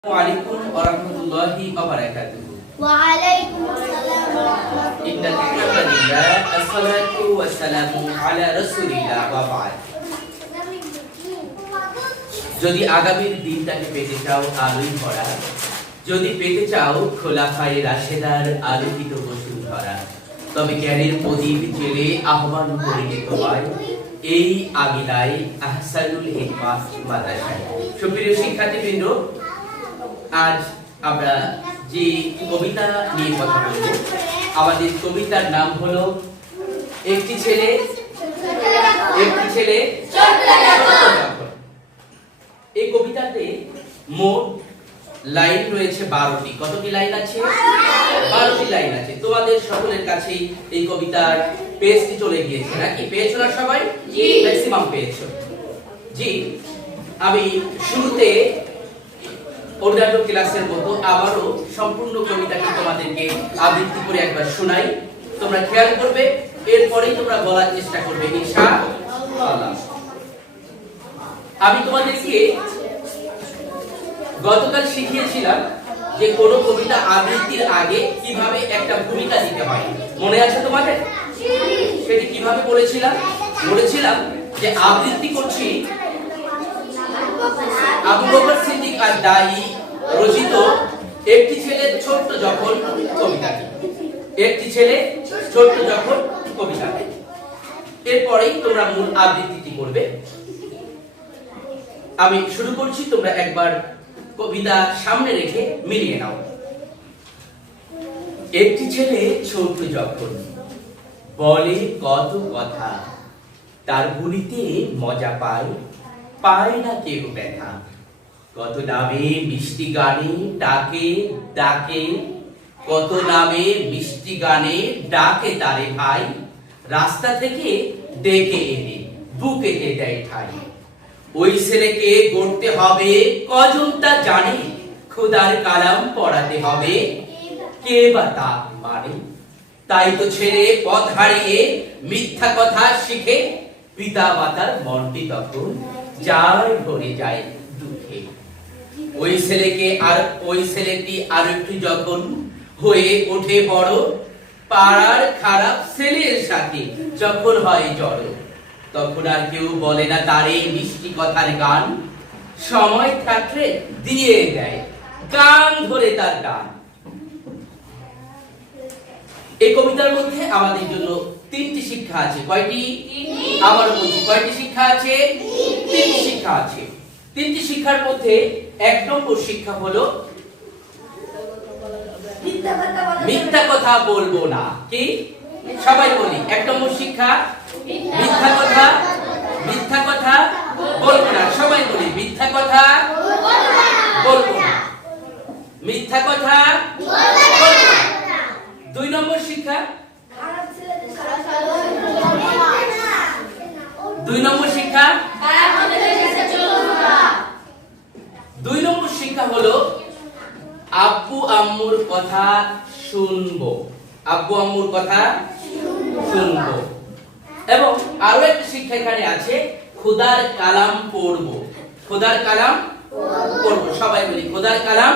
Assalamualaikum warahmatullahi wabarakatuh. Waalaikumsalam warahmatullahi Innal hamdalillah assalatu wassalamu ala rasulillah wa ba'd. যদি আগামীর দিনটাকে পেতে চাও আলোয় ভরা, যদি পেতে চাও খোলাফায়ে রাশেদার আলোকিত বসুন্ধরা, তবে জ্ঞানের প্রদীপ জেলে আহ্বান করিলে তোমায় এই আগিলায় আহসানুল হিকমাত মাদ্রাসায়। সুপ্রিয় শিক্ষার্থীবৃন্দ, আজ আমরা যে কবিতা নিয়ে কথা বলব, আমাদের কবিতার নাম হলো একটি ছেলে ছোট্ট যখন। এই কবিতাতে মোট লাইন রয়েছে 12টি। কতটি লাইন আছে? 12টি লাইন আছে। তোমাদের সকলের কাছে এই কবিতার পেজটি চলে গিয়েছে নাকি? পেয়েছো না সবাই? জি, ম্যাক্সিমাম পেয়েছো। জি, আমি শুরুতে অন্যান্য ক্লাসের মতো আবারও সম্পূর্ণ কবিতাটি তোমাদেরকে আবৃত্তি করে একবার শোনাই। তোমরা খেয়াল করবে, এরপরেই তোমরা বলার চেষ্টা করবে ইনশাআল্লাহ। আমি তোমাদেরকে গতকাল শিখিয়েছিলাম যে কোন কবিতা আবৃত্তির আগে কিভাবে একটা ভূমিকা দিতে হয়। মনে আছে তোমাদের? সেটি কিভাবে বলেছিলাম যে আবৃত্তি করছি আবু বকর সিদ্দিক আদ-দাঈ রচিত একটি ছেলে ছোট্ট যখন কবিতাটি। একটি ছেলে ছোট্ট যখন কবিতাটি। এরপরেই তোমরা মূল আবৃত্তিটি করবে। আমি শুরু করছি, তোমরা একবার কবিতা সামনে রেখে মিলিয়ে নাও। একটি ছেলে ছোট যখন বলে কত কথা, তার বলিতে মজা পায় না কেউ ব্যথা। কত নামে মিষ্টি গানে ডাকে, কত নামে মিষ্টি গানে ডাকে তারে ভাই। রাস্তা থেকে ডেকে এনে বুকেতে দেয় ঠাই। ওই ছেলেকে গড়তে হবে কজন তা জানে, খোদার কালাম পড়াতে হবে কে বা তা মানে। তাই তো ছেলে পথ হারিয়ে মিথ্যা কথা শিখে, পিতা মাতার মনটি তখন যায় ভরে যায় দুঃখে। ওই ছেলেটি আর একটু যখন হয়ে ওঠে বড়, পাড়ার খারাপ ছেলের সাথে যখন হয় জড়, তখন আর কেউ বলে না তারে মিষ্টি কথার গান। সময় থাকলে দিয়ে দেয় কান ধরে তার গান। এই কবিতার মধ্যে আমাদের জন্য 3টি শিক্ষা আছে। কয়টি? আবার বলছি, কয়টি শিক্ষা আছে? 3টি শিক্ষা আছে। 3টি শিক্ষার মধ্যে 1 নম্বর শিক্ষা হলো মিথ্যা কথা বলবো না। কি? সবাই বলি, 1 নম্বর শিক্ষা মিথ্যা কথা বলবো না। সবাই বলি, মিথ্যা কথা বলবো না। মিথ্যা কথা বলবো না। 2 নম্বর শিক্ষা 2 নম্বর শিক্ষা 2 নম্বর শিক্ষা হলো আব্বু আম্মুর কথা শুনবো। আব্বু আম্মুর কথা শুনবো। এবং আরো একটা শিক্ষা এখানে আছে, খোদার কালাম পড়বো। খোদার কালাম পড়বো। সবাই বলি, খোদার কালাম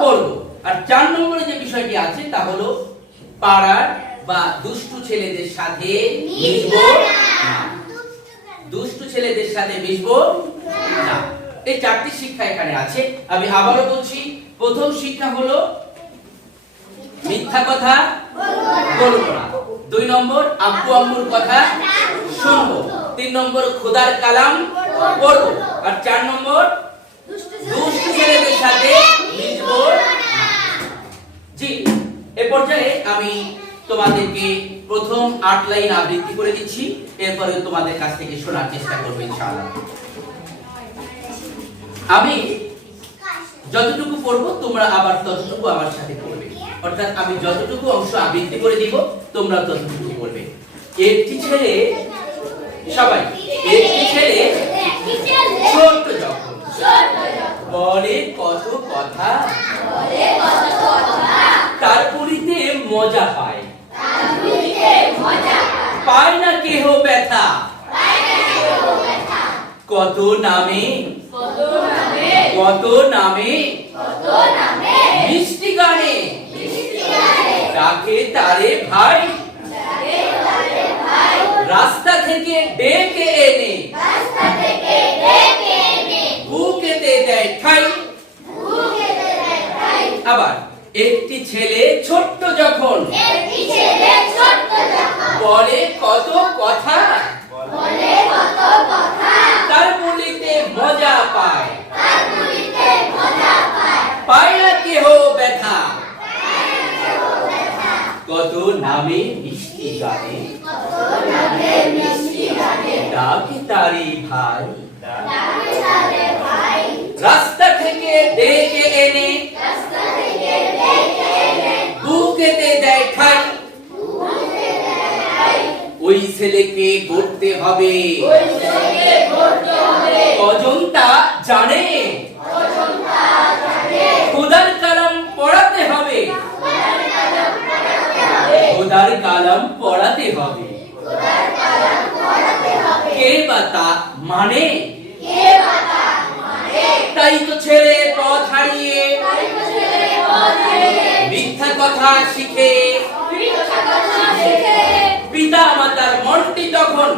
পড়বো। আর 4 নম্বরে যে বিষয়টি আছে তা হলো পাড়ার বা দুষ্টু ছেলেদের সাথে মিশবো না। দুষ্টু ছেলেদের সাথে মিশবো না। এই 4টি শিক্ষা এখানে আছে। আমি আবারও বলছি, প্রথম শিক্ষা হলো মিথ্যা কথা বলবো না। 2 নম্বর আব্বু আম্মুর কথা শুনবো। 3 নম্বর খোদার কালাম পড়বো। আর 4 নম্বর দুষ্টু ছেলেদের সাথে মিশবো না। জি, এই পর্যায়ে আমি তোমাদেরকে প্রথম 8 লাইন আবৃত্তি করে দিচ্ছি। এরপরে তোমাদের কাছ থেকে শোনার চেষ্টা করব ইনশাআল্লাহ। আমি যতটুকু পড়বো তোমরা আবার ততটুকু আমার সাথে পড়বে। অর্থাৎ আমি যতটুকু অংশ আবৃত্তি করে দিব তোমরা ততটুকু পড়বে। একটি ছেলে, সবাই, একটি ছেলে ছোট যখন বলে কত কথা, তার বলিতে মজা পায় না কেহ ব্যথা। কত নামে ডাকে তারে ভাই, রাস্তা থেকে ডেকে এনে বুকেতে দেয় ঠাই। আবার একটি ছেলে ছোট্ট যখন বলে কত কথা, তার বলিতে মজা পায়, পায় না কেহ ব্যথা। কত নামে মিষ্টি গানে ডাকে তারে ভাই, রাস্তা থেকে ডেকে এনে বুকেতে দেয় ঠাই। ওই ছেলেকে গড়তে হবে কজন তা জানে, খোদার কালাম পড়াতে হবে, খোদার কালাম পড়াতে হবে। কে বা তা মানে, তাই তো ছেলে পথ হারিয়ে মিথ্যা কথা শিখে। পিতা মাতার মনটি তখন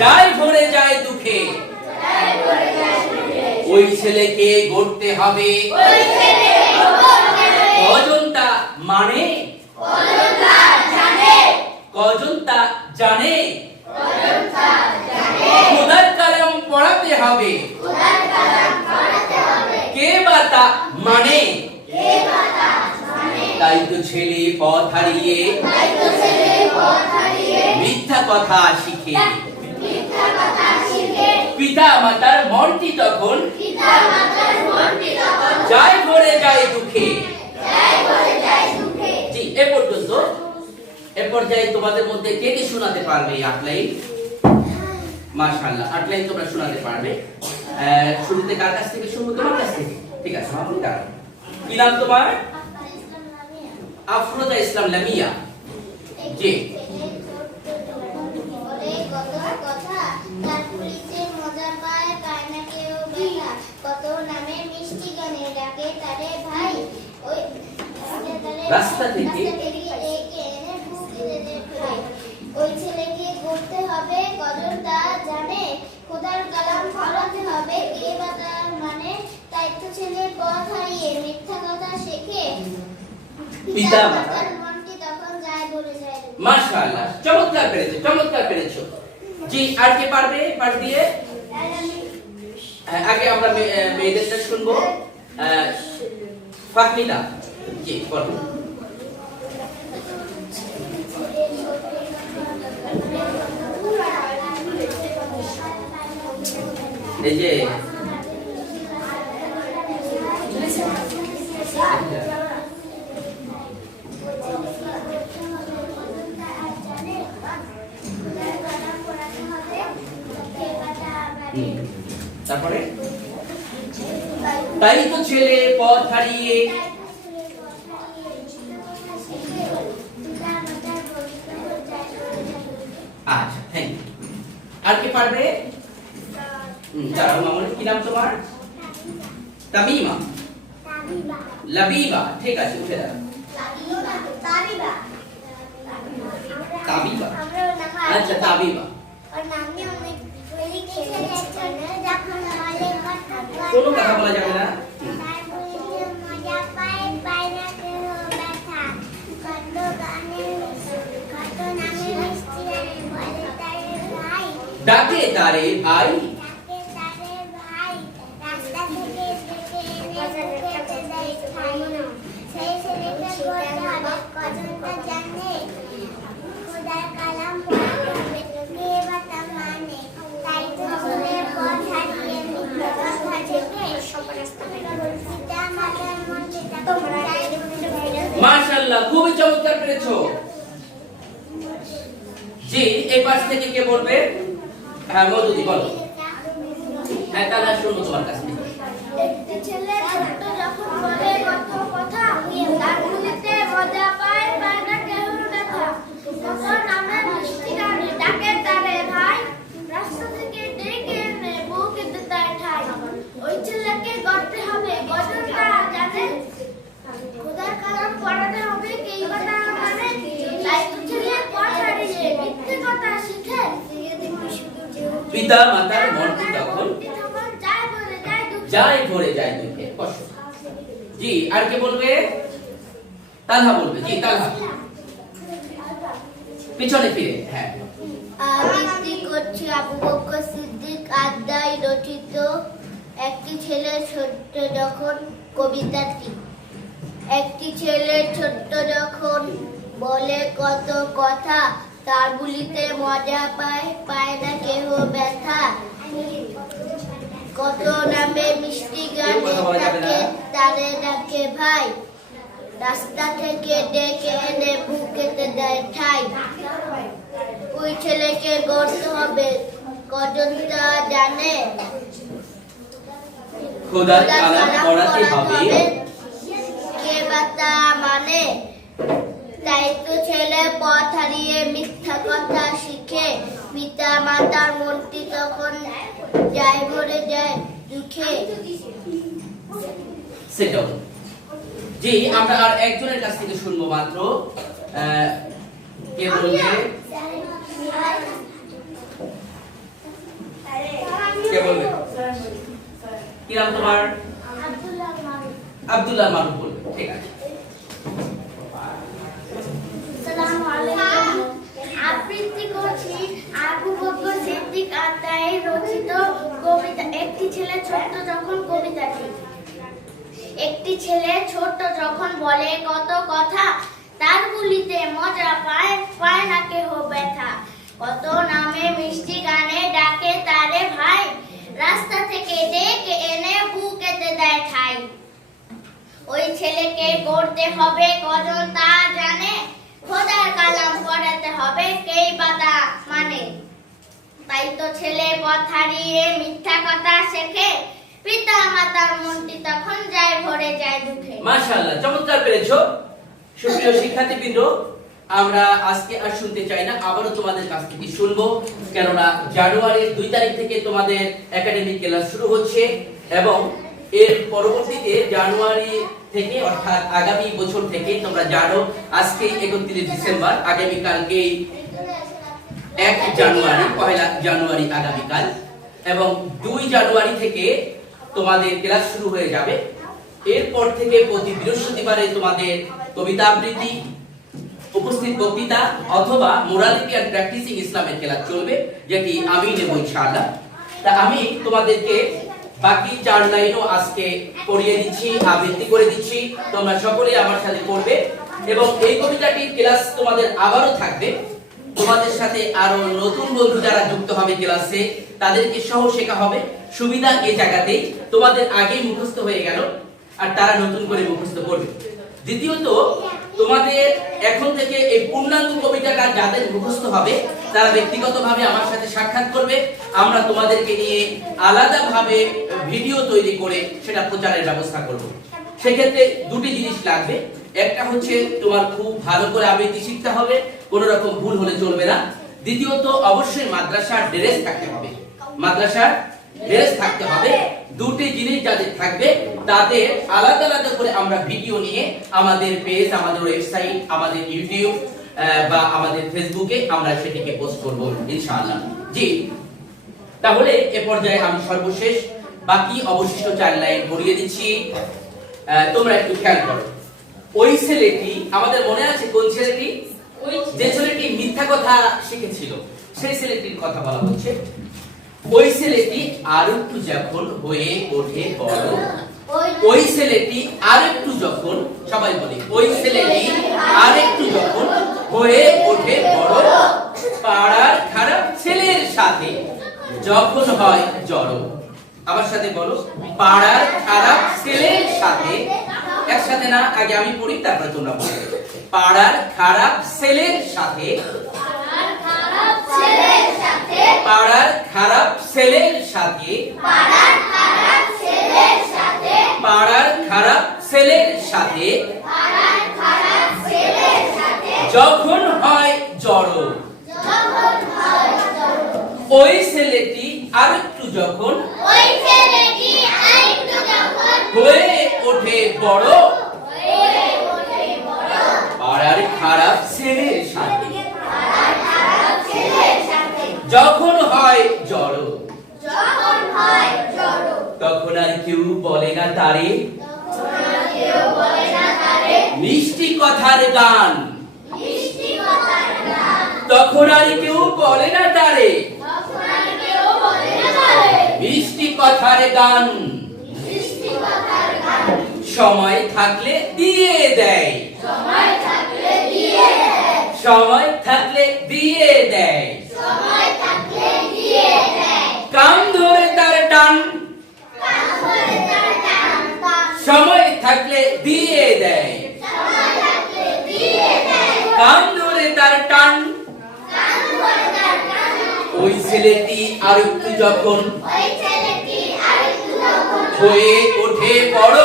যায় ভরে যায় দুঃখে। ওই ছেলেকে গড়তে হবে কজন তা মানে, কজন তা জানে, খোদার কালাম পড়াতে হবে। কে বা তা মানে, তাই তো ছেলে পথ হারিয়ে মিথ্যা কথা শিখে। পিতা মাতার মনটি তখন যায় ভরে যায় দুঃখে। জি, এ পর্যন্ত। এ পর্যায়ে তোমাদের মধ্যে কে কে শোনাতে পারবে এই 8 লাইন? মাশাআল্লাহ, 8 লাইন তোমরা শোনাতে পারবে। শুরুতে কার কাছ থেকে শুনবো? তোমার কাছ থেকে। ঠিক আছে, আপনি দাঁড়ান। কি নাম তোমার? আফরোজা ইসলাম লামিয়া। জি। রাস্তা থেকে ওই ছেলেকে গড়তে হবে কজন তা জানে, খোদার কালাম পড়াতে হবে। কে বা তা মানে, তাই তো ছেলে পথ হারিয়ে মিথ্যা কথা শেখে। পিতা মাতার মনটি তখন যায় ভরে যায়। মাশাআল্লাহ, চমৎকার পেরেছো, চমৎকার পেরেছো। জি, আর কে পারবে পাঠ দিয়ে? আগে আমরা মেয়েদেরটা শুনবো। ফাহমিদা, জি বলো। এই যে তারপরে তাই তো ছেলে পথ হারিয়ে। আচ্ছা, থ্যাংক ইউ। আর কে পারবে? যারা মামুনি, কি নাম তোমার? তামিমা, লাবিবা। ঠিক আছে, উঠে দাঁড়াও। তাবিবা, আচ্ছা তাবিবা। কোনো কথা বলা যাবে না। ডাকে তারে ভাই, মাশাআল্লাহ, খুবই চমৎকার পেরেছো। জি, এই পাশ থেকে কে বলবে? হ্যাঁ, মধুদি বলো। হ্যাঁ, তাহলে শুনবো তোমার কাছ থেকে। একটি ছেলে ছোট্ট যখন বলে কত কথা, তার বলিতে মজা পায়, পায় না কেহ ব্যথা। তখন আমরা মিষ্টি গানে ডাকে তারে ভাই, রাস্তা থেকে ডেকে এনে বুকেতে দেয় ঠাই। ওই ছেলেকে গড়তে হবে কজন তা জানে, খোদার কালাম পড়াতে পিতা মাতার মনটি তখন তখন যায় ভরে যায় দুঃখে। যায় ভরে যায় দুঃখে, কষ্ট। জি, আর কে বলবে? তালহা বলবে। জি, তালহা পিছনে ফিরে। হ্যাঁ, আবৃত্তি করছি আবু বকর সিদ্দিক আদ্দাই রচিত একটি ছেলে ছোট্ট যখন কবিতাটি। একটি ছেলে ছোট্ট যখন বলে কত কথা, তার বলিতে মজা পায়, পায় না কেহ ব্যথা। কত নামে মিষ্টি গানে ডাকে, তারে ডাকে ভাই, রাস্তা থেকে ডেকে এনে বুকেতে দেয় ঠাই। ওই ছেলেকে গড়তে হবে কজন তা জানে, খোদার কালাম পড়াতে হবে কে বা তা মানে। তাই তো ছেলে পথ হারিয়ে মিথ্যা কথা শিখে, পিতা মাতার মনটি তখন যায় ভরে যায় দুঃখে। সেটাও। জি, আমরা আর একজনের কাছ থেকে শুনবো মাত্র। কে বলবে? কে বলবে? কি নাম তোমার? আব্দুল্লাহ মারুফ বলবে। ঠিক আছে। আসসালামু আলাইকুম। আবৃত্তি করছি আবু বকর সিদ্দিক আদ্দাই রচিত কবিতা একটি ছেলে ছোট্ট যখন কবিতাটি। একটি ছেলে ছোট্ট যখন বলে কত কথা, তার বলিতে মজা পায়, পায় না কেহ ব্যথা। কত নামে মিষ্টি গানে ডাকে তারে ভাই, রাস্তা থেকে ডেকে এনে বুকেতে দেয় ঠাই। ওই ছেলেকে গড়তে হবে কজন তা জানে, খোদার কালাম পড়াতে হবে কেই বা তা মানে। তাই তো ছেলে পথ হারিয়ে মিথ্যা কথা শেখে, পিতা মাতার মনটি তখন যায় ভরে যায় দুঃখে। মাশাআল্লাহ, চমৎকার পেরেছো। সুপ্রিয় শিক্ষার্থীবৃন্দ, আমরা আজকে আর শুনতে চাই না, আবারও তোমাদের কাছ থেকে শুনবো, কেননা জানুয়ারির 2 তারিখ থেকে তোমাদের একাডেমিক ক্লাস শুরু হচ্ছে এবং এর পরবর্তীতে জানুয়ারি থেকে অর্থাৎ আগামী বছর থেকে তোমরা জানো আজকে 31 ডিসেম্বর, আগামীকালকে 1 জানুয়ারি, 1 জানুয়ারি আগামীকাল এবং 2 জানুয়ারি থেকে তোমাদের ক্লাস শুরু হয়ে যাবে। এরপর থেকে প্রতি বৃহস্পতিবারে তোমাদের কবিতা আবৃত্তি, উপস্থিত বক্তৃতা অথবা মোরালিটি এন্ড প্র্যাকটিসিং ইসলামের ক্লাস চলবে, যেটি আমি নেব ইনশাআল্লাহ। তা আমি তোমাদেরকে বাকি 4 লাইনও আজকে পড়িয়ে দিচ্ছি, আবৃত্তি করে দিচ্ছি, তোমরা সকলেই আমার সাথে পড়বে এবং এই কবিতাটির ক্লাস তোমাদের আবারও থাকবে। তোমাদের সাথে আরো নতুন বন্ধু যারা যুক্ত হবে ক্লাসে, তাদেরকে সহ শেখা হবে। সুবিধা এই জায়গাতেই, তোমাদের আগেই মুখস্থ হয়ে গেল আর তারা নতুন করে মুখস্থ করবে। দ্বিতীয়ত, তোমাদের এখন থেকে এই পূর্ণাঙ্গ কবিতাটা যাদের মুখস্থ হবে তারা ব্যক্তিগতভাবে আমার সাথে সাক্ষাৎ করবে। আমরা তোমাদেরকে নিয়ে আলাদাভাবে ভিডিও তৈরি করে সেটা প্রচারের ব্যবস্থা করব। সেক্ষেত্রে দুটি জিনিস লাগবে। একটা হচ্ছে তোমার খুব ভালো করে আবৃত্তি শিখতে হবে, কোনো রকম ভুল হলে চলবে না। দ্বিতীয়ত, অবশ্যই মাদ্রাসার ড্রেস থাকতে হবে, মাদ্রাসার ড্রেস থাকতে হবে। দুটি জিনিস যাদের থাকবে তাদের আলাদা আলাদা করে আমরা ভিডিও নিয়ে আমাদের পেজ, আমাদের ওয়েবসাইট, আমাদের ইউটিউব বা আমাদের ফেসবুকে আমরা সেটিকে পোস্ট করব ইনশাআল্লাহ। জি, তাহলে এ পর্যায়ে আমি সর্বশেষ বাকি অবশিষ্ট 4 লাইন পড়িয়ে দিচ্ছি, তোমরা একটু খেয়াল করো। ওই ছেলেটি, আমাদের মনে আছে কোন ছেলেটি? যে ছেলেটি মিথ্যা কথা শিখেছিল সেই ছেলেটির কথা বলা হচ্ছে। ওই ছেলেটি আরেকটু যখন হয়ে ওঠে বড়, ওই ছেলেটি আরেকটু যখন, সবাই বলি, ওই ছেলেটি আরেকটু যখন হয়ে ওঠে বড়, পাড়ার খারাপ ছেলের সাথে যখন হয় জড়ো। আমার সাথে বলো, পাড়ার খারাপ ছেলের সাথে, একসাথে না, আগে আমি পড়ি তারপরে তোমরা বলো। পাড়ার খারাপ ছেলের সাথে, পাড়ার খারাপ ছেলের সাথে, পাড়ার খারাপ ছেলের সাথে, পাড়ার খারাপ ছেলের সাথে, পাড়ার খারাপ ছেলের সাথে পাড়ার খারাপ ছেলের সাথে যখন হয় জড়ো, যখন হয় জড়ো। ওই ছেলেটি আরেকটু যখন ওই ছেলেটি আরেকটু যখন হয়ে ওঠে বড়, হয়ে ওঠে বড়, পাড়ার খারাপ ছেলের সাথে পাড়ার খারাপ ছেলের সাথে যখন হয় জড়ো। বলে না তারে মিষ্টি কথার গান, তখন আর কেউ বলে না তারে মিষ্টি কথার গান। সময় থাকলে দিয়ে দেয়, সময় থাকলে দিয়ে দেয়, কান ধরে তার টান, সময় থাকলে দিয়ে দেয়, কান ধরে তার টান। ওই ছেলেটি আর একটু যখন হয়ে ওঠে বড়,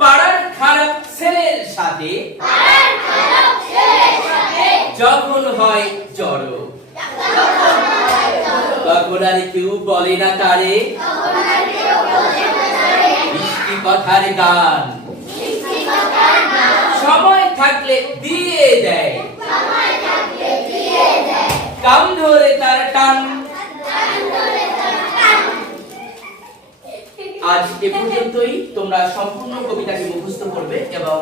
পাড়ার খারাপ ছেলের সাথে যখন হয় জড়, তখন আর কেউ বলে না তারে মিষ্টি কথার গান। সময় থাকলে দিয়ে দেয়, কান ধরে তার টান। আজ এ পর্যন্তই। তোমরা সম্পূর্ণ কবিতাটি মুখস্থ করবে এবং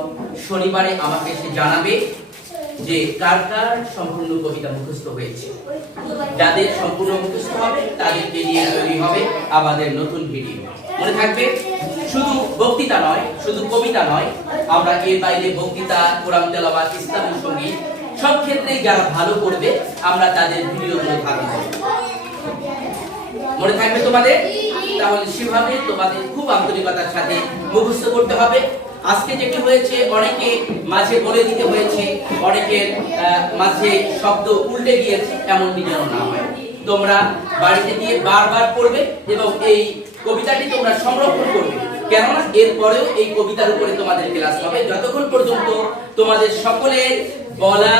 শনিবারে আমাকে এসে জানাবে যে কার কার সম্পূর্ণ কবিতা মুখস্থ হয়েছে। যাদের সম্পূর্ণ মুখস্থ হবে তাদেরকে নিয়ে তৈরি হবে আমাদের নতুন ভিডিও। মনে থাকবে, শুধু বক্তৃতা নয়, শুধু কবিতা নয়, আমরা এর বাইরে বক্তৃতা, কোরআন তেলাওয়াত, ইসলামী সঙ্গীত সব ক্ষেত্রেই যারা ভালো করবে আমরা তাদের ভিডিওগুলো ধারণ করব। মনে থাকবে তোমাদের? তাহলে সেভাবে তোমাদের খুব আন্তরিকতার সাথে মুখস্থ করতে হবে। আজকে যেটি হয়েছে, অনেকে মাঝে বলে দিতে হয়েছে, অনেকের মাঝে শব্দ উল্টে গিয়েছে, এমনটি যেন না হয়। তোমরা বাড়িতে গিয়ে বারবার পড়বে এবং এই কবিতাটি তোমরা সংরক্ষণ করবে, কেননা এরপরেও এই কবিতার উপরে তোমাদের ক্লাস হবে। যতক্ষণ পর্যন্ত তোমাদের সকলের বলা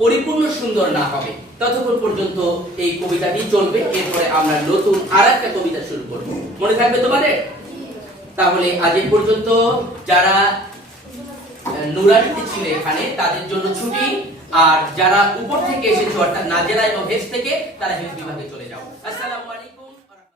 পরিপূর্ণ সুন্দর না হবে ততক্ষণ পর্যন্ত এই কবিতাটি চলবে। এরপরে আমরা নতুন আরেকটা কবিতা শুরু করব। মনে থাকবে তোমাদের? তাহলে আজ এ পর্যন্ত। যারা নুরানিতে ছিল এখানে তাদের জন্য ছুটি, আর যারা উপর থেকে এসেছো অর্থাৎ নাজেরা এবং হেফজ থেকে, তারা হেফজ বিভাগে চলে যাও। আসসালামু আলাইকুম।